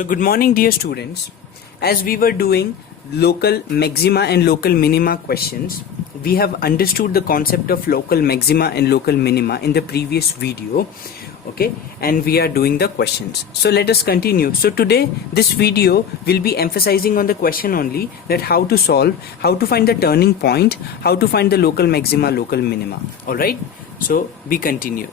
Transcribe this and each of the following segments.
So good morning dear students. As we were doing local maxima and local minima questions, we have understood the concept of local maxima and local minima in the previous video. Okay, and we are doing the questions. So let us continue. So today this video will be emphasizing on the question only, that how to solve, how to find the turning point, how to find the local maxima, local minima. Alright, so we continue.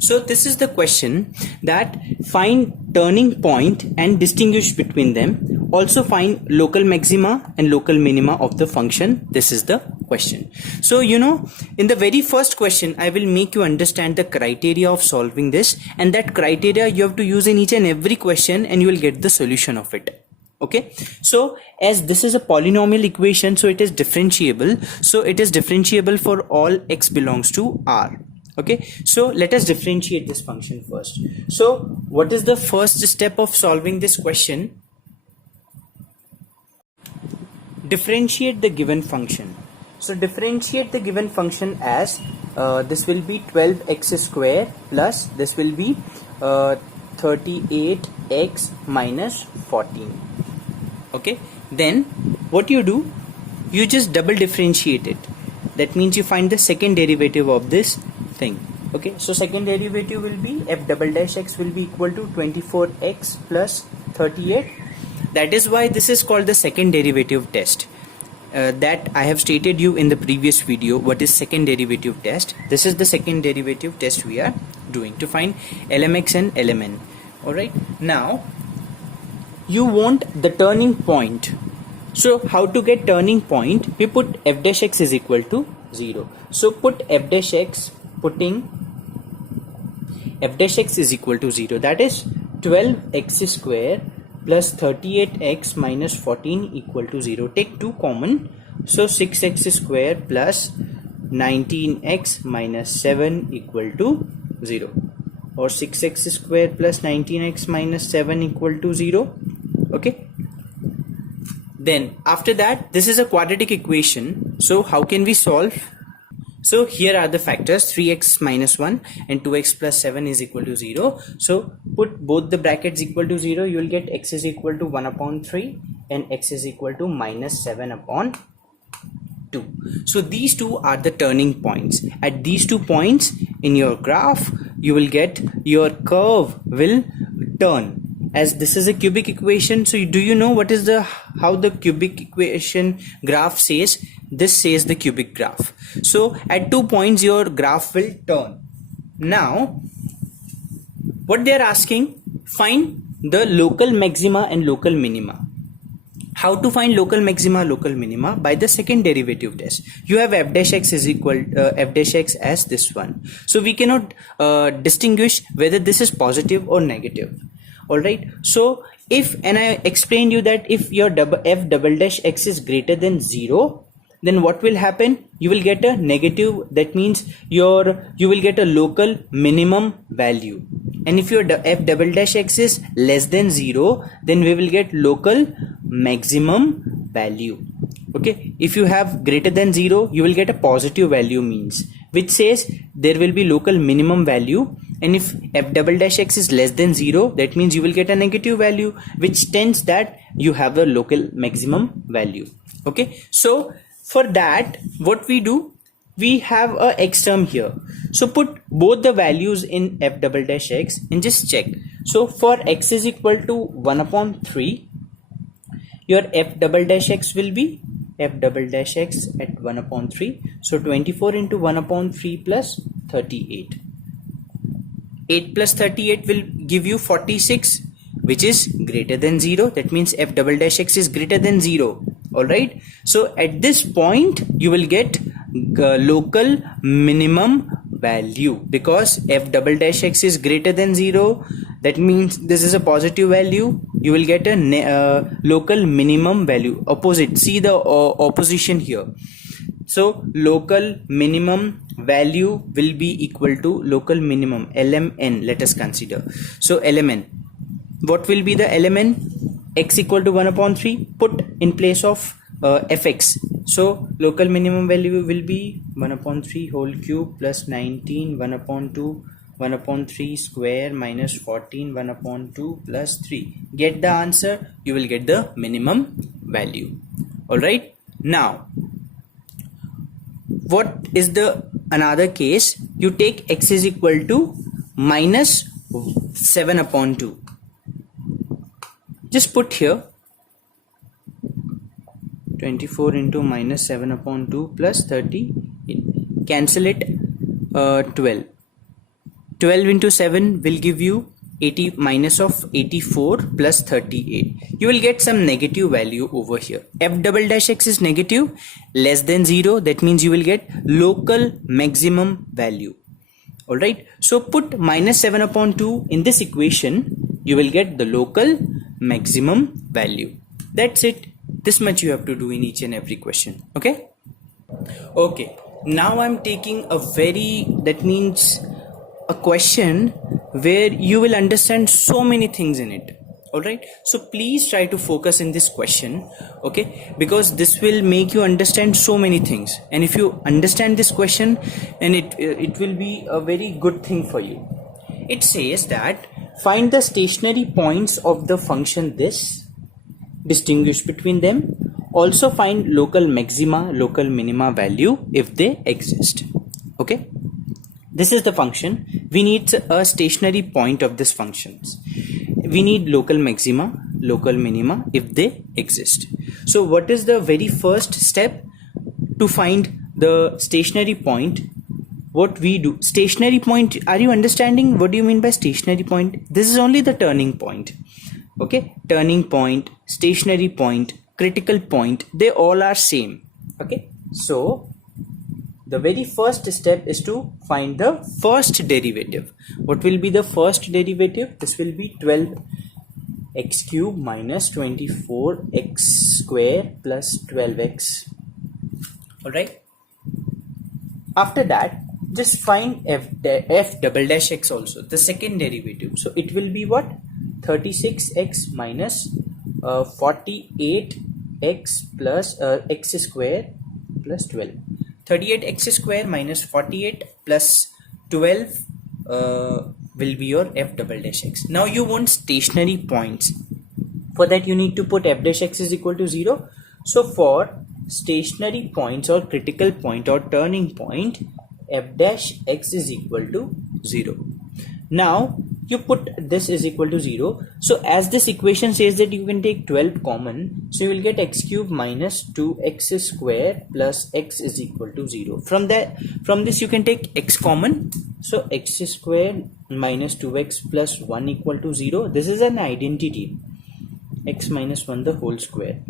So this is the question, that find turning point and distinguish between them. Also find local maxima and local minima of the function. This is the question. So in the very first question I will make you understand the criteria of solving this, and that criteria you have to use in each and every question and you will get the solution of it. Okay, so as this is a polynomial equation, so it is differentiable. So it is differentiable for all x belongs to R. Okay, so let us differentiate this function first. So what is the first step of solving this question? Differentiate the given function. So differentiate the given function as this will be 12x square plus this will be 38x minus 14. Okay, then what you do, you just double differentiate it. That means you find the second derivative of this thing. Okay, so second derivative will be f double dash x will be equal to 24x plus 38. That is why this is called the second derivative test. That I have stated you in the previous video. What is second derivative test? This is the second derivative test we are doing to find lmx and lmn. Alright, now you want the turning point. So how to get turning point? We put f dash x is equal to 0. So put f dash x, putting f dash x is equal to 0, that is 12x square plus 38x minus 14 equal to 0. Take 2 common, so 6x square plus 19x minus 7 equal to 0, or 6x square plus 19x minus 7 equal to 0. Okay, then after that this is a quadratic equation. So how can we solve? So here are the factors, 3x minus 1 and 2x plus 7 is equal to 0. So put both the brackets equal to 0, you will get x is equal to 1 upon 3 and x is equal to minus 7 upon 2. So these two are the turning points. At these 2 points in your graph, you will get your curve will turn. As this is a cubic equation, so do you know what is how the cubic equation graph says? This says the cubic graph. So at 2 points your graph will turn. Now what they are asking, find the local maxima and local minima. How to find local maxima, local minima? By the second derivative test. You have f dash x is equal f dash x as this one. So we cannot distinguish whether this is positive or negative. Alright, so if, and I explained you that if your f double dash x is greater than 0, then what will happen? You will get a negative. That means you will get a local minimum value. And if your f double dash x is less than 0, then we will get local maximum value. Okay, if you have greater than 0, you will get a positive value, means which says there will be local minimum value. And if f double dash x is less than 0, that means you will get a negative value, which tends that you have a local maximum value. Okay, so for that what we do, we have a x term here. So put both the values in f double dash x and just check. So for x is equal to 1 upon 3, your f double dash x will be f double dash x at 1 upon 3. So 24 into 1 upon 3 plus 38. 8 plus 38 will give you 46, which is greater than 0. That means f double dash x is greater than 0. Alright, so at this point you will get local minimum value, because f double dash x is greater than 0. That means this is a positive value. You will get a local minimum value. Opposite, see the opposition here. So local minimum value will be equal to local minimum, lmn. Let us consider. So lmn, what will be the lmn? X equal to 1 upon 3, put in place of fx. So local minimum value will be 1 upon 3 whole cube plus 19 1 upon 2 1 upon 3 square minus 14 1 upon 2 plus 3. Get the answer, you will get the minimum value. Alright, now what is the another case? You take x is equal to minus 7 upon 2. Just put here 24 into minus 7 upon 2 plus 30. Cancel it. 12 into 7 will give you 80 minus of 84 plus 38. You will get some negative value over here. F double dash x is negative, less than 0. That means you will get local maximum value. Alright, so put minus 7 upon 2 in this equation. You will get the local maximum value. That's it. This much you have to do in each and every question. Okay. Now I'm taking a question where you will understand so many things in it. Alright, so please try to focus in this question, okay, because this will make you understand so many things, and if you understand this question, and it will be a very good thing for you. It says that find the stationary points of the function this, distinguish between them, also find local maxima, local minima value if they exist. Okay, this is the function. We need a stationary point of this functions. We need local maxima, local minima if they exist. So what is the very first step to find the stationary point? What we do, stationary point, are you understanding what do you mean by stationary point? This is only the turning point. Okay, turning point, stationary point, critical point, they all are same. Okay, so the very first step is to find the first derivative. What will be the first derivative? This will be 12x cube minus 24x square plus 12x. Alright, after that just find f double dash x also, the second derivative. So it will be what? 36x minus 48x plus x square plus 12. 38x square minus 48 plus 12 will be your f double dash x. Now you want stationary points. For that you need to put f dash x is equal to 0. So for stationary points or critical point or turning point, f dash x is equal to 0. Now you put this is equal to 0. So as this equation says that you can take 12 common, so you will get x cube minus 2x square plus x is equal to 0. From this you can take x common, so x square minus 2x plus 1 equal to 0. This is an identity, x minus 1 the whole square.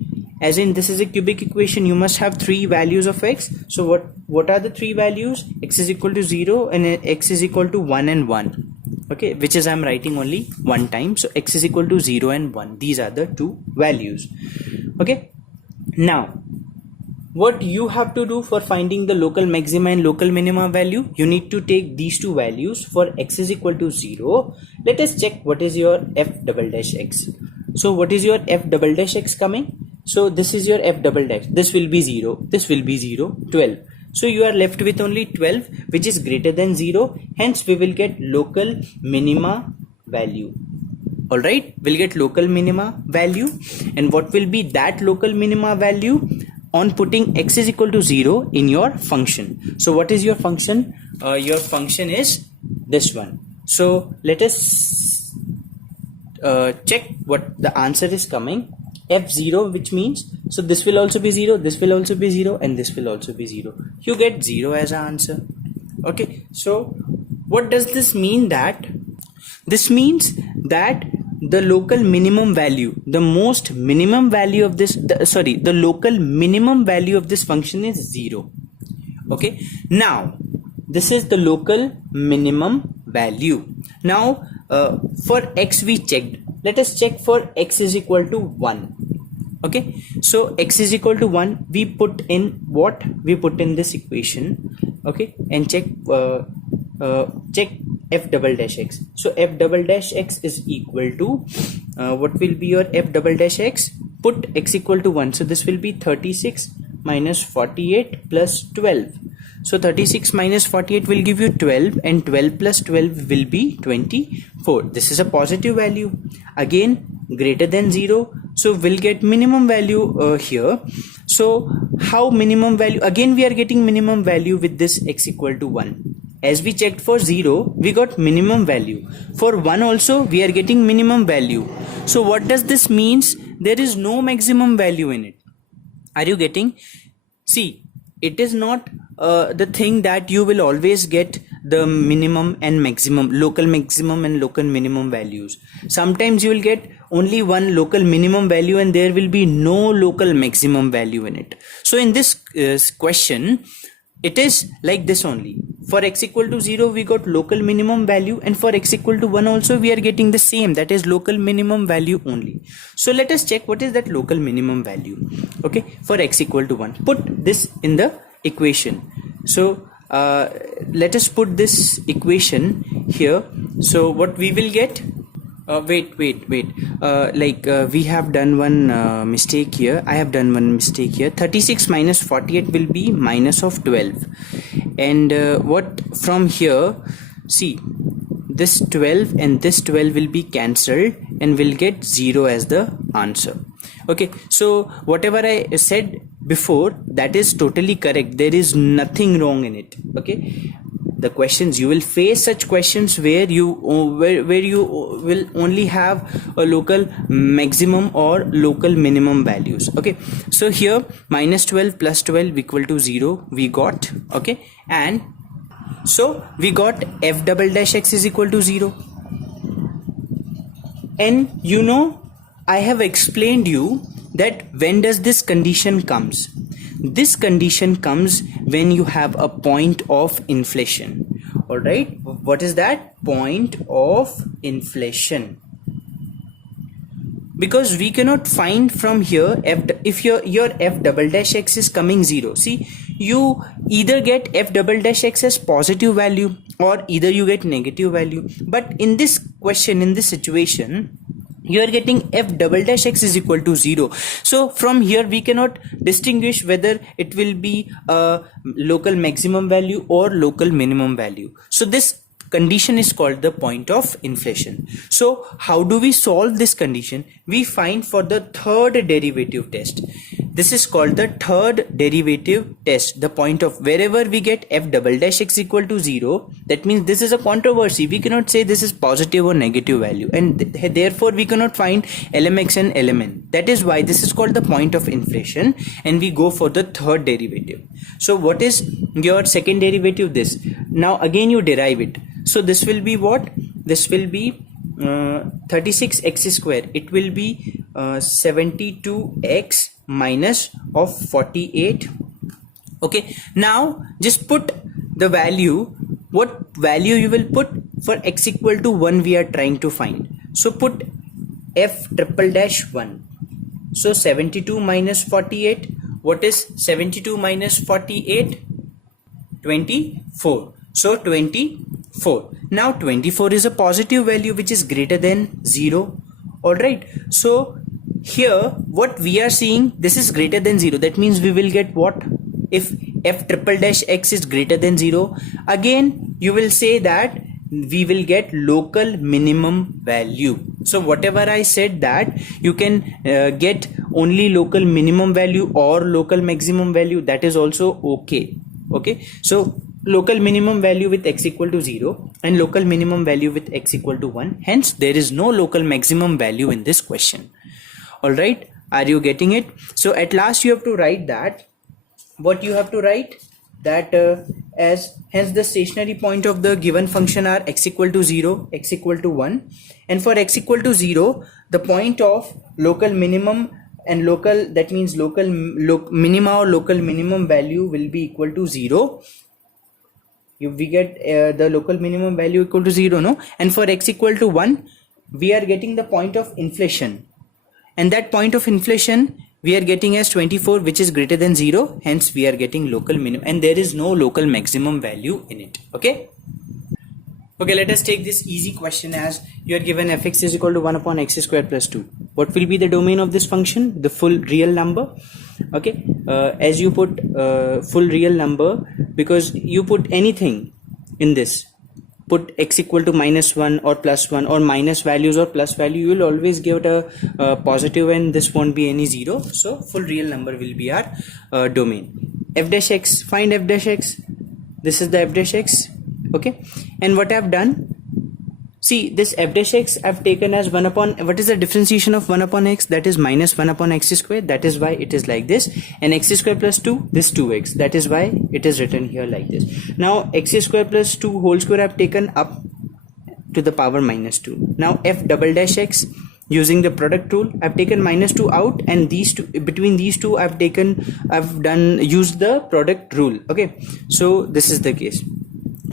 As in this is a cubic equation, you must have three values of x. So what are the three values? X is equal to 0 and x is equal to 1 and 1. Okay, which is I'm writing only one time. So x is equal to 0 and 1. These are the two values. Okay, now what you have to do for finding the local maxima and local minima value, you need to take these two values. For x is equal to 0, let us check what is your f double dash x. So what is your f double dash x coming? So this is your f double dash, this will be 0, this will be 0, 12. So you are left with only 12, which is greater than 0. Hence we will get local minima value. Alright, we'll get local minima value. And what will be that local minima value? On putting x is equal to 0 in your function. So what is your function? Your function is this one. So let us check what the answer is coming. F0, which means, so this will also be 0, this will also be 0, and this will also be 0. You get 0 as an answer. Okay, so what does this mean? That this means that the local minimum value, the most minimum value of this, the local minimum value of this function is 0. Okay, now this is the local minimum value. Now for x we checked. Let us check for x is equal to 1. Okay, so x is equal to 1, we put in what? We put in this equation. Okay, and check check f double dash x. So f double dash x is equal to what will be your f double dash x? Put x equal to 1. So this will be 36 minus 48 plus 12. So 36 minus 48 will give you 12, and 12 plus 12 will be 24. This is a positive value, again greater than 0, so we'll get minimum value here. So how minimum value? Again we are getting minimum value with this x equal to 1. As we checked for 0, we got minimum value. For 1 also we are getting minimum value. So what does this means? There is no maximum value in it. Are you getting? See, it is not the thing that you will always get the minimum and maximum, local maximum and local minimum values. Sometimes you will get only one local minimum value and there will be no local maximum value in it. So in this question, it is like this only. For x equal to 0 we got local minimum value, and for x equal to 1 also we are getting the same, that is local minimum value only. So let us check what is that local minimum value. Okay, for x equal to 1, put this in the equation. So let us put this equation here. So what we will get, wait, we have done one mistake here. I have done one mistake here. 36 minus 48 will be minus of 12, and what from here, see, this 12 and this 12 will be cancelled and we'll get 0 as the answer. Okay, so whatever I said before, that is totally correct. There is nothing wrong in it. Okay, the questions, you will face such questions where you will only have a local maximum or local minimum values. Okay, so here minus 12 plus 12 equal to 0 we got. Okay, and so we got f double dash x is equal to 0. And you know, I have explained you that when does this condition comes? This condition comes when you have a point of inflation. All right, what is that? Point of inflation. Because we cannot find from here if your f double dash x is coming 0. See, you either get f double dash x as positive value or either you get negative value. But in this question, in this situation, you are getting f double dash x is equal to 0. So from here we cannot distinguish whether it will be a local maximum value or local minimum value. So this condition is called the point of inflation. So how do we solve this condition? We find for the third derivative test. This is called the third derivative test. The point of wherever we get f double dash x equal to 0, that means this is a controversy. We cannot say this is positive or negative value, and therefore we cannot find lmx and lmn. That is why this is called the point of inflation, and we go for the third derivative. So what is your second derivative? This. Now again you derive it. So this will be what? This will be 36x square. It will be 72x minus of 48. Okay, now just put the value. What value you will put for x equal to 1 we are trying to find. So put f triple dash 1. So 72 minus 48. What is 72 minus 48? 24. So 24. Now 24 is a positive value which is greater than 0. Alright. So here what we are seeing, this is greater than 0. That means we will get what? If f triple dash x is greater than 0, again you will say that we will get local minimum value. So whatever I said, that you can get only local minimum value or local maximum value, that is also okay. Okay, so local minimum value with x equal to 0 and local minimum value with x equal to 1. Hence there is no local maximum value in this question. Alright, are you getting it? So at last you have to write that. What you have to write? That hence the stationary point of the given function are x equal to 0, x equal to 1, and for x equal to 0 the point of local minimum and local, that means local minima or local minimum value will be equal to 0. We get the local minimum value equal to 0, no? And for x equal to 1 we are getting the point of inflation, and that point of inflation we are getting as 24, which is greater than 0. Hence we are getting local minimum, and there is no local maximum value in it. Okay, let us take this easy question. As you are given fx is equal to 1 upon x square plus 2. What will be the domain of this function? The full real number. Okay, as you put full real number, because you put anything in this, put x equal to -1 or +1 or minus values or plus value, you will always give it a positive, and this won't be any zero. So full real number will be our domain. F dash x, find f dash x. This is the f dash x. Okay, and what I've done, see this f dash x I've taken as 1 upon, what is the differentiation of 1 upon x? That is -1 upon x square. That is why it is like this. And x square plus 2, this 2x. That is why it is written here like this. Now x square plus 2 whole square I've taken up to the power -2. Now f double dash x, using the product rule, I've taken -2 out, and these two, between these two I've used the product rule. Okay, so this is the case.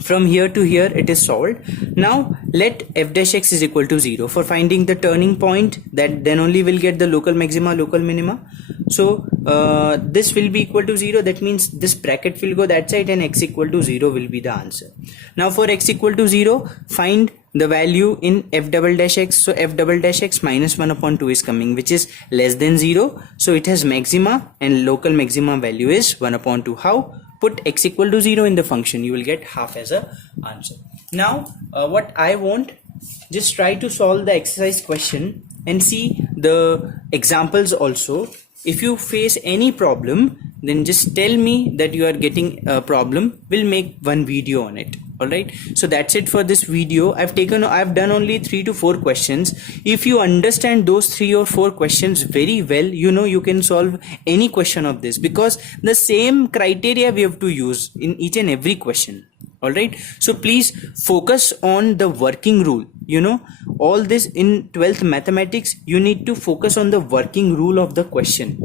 From here to here it is solved. Now let f dash x is equal to 0 for finding the turning point, that then only will get the local maxima, local minima. So this will be equal to 0. That means this bracket will go that side, and x equal to 0 will be the answer. Now for x equal to 0, find the value in f double dash x. So f double dash x -1 upon 2 is coming, which is less than 0. So it has maxima, and local maxima value is 1 upon 2. How? Put x equal to 0 in the function, you will get half as a answer. Now what I want, just try to solve the exercise question and see the examples also. If you face any problem, then just tell me that you are getting a problem. We'll make one video on it. Alright, so that's it for this video. I've done only 3 to 4 questions. If you understand those 3 or 4 questions very well, you know you can solve any question of this, because the same criteria we have to use in each and every question. Alright, so please focus on the working rule. You know, all this in 12th mathematics, you need to focus on the working rule of the question.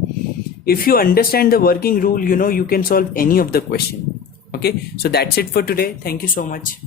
If you understand the working rule, you know you can solve any of the question. Okay, so that's it for today. Thank you so much.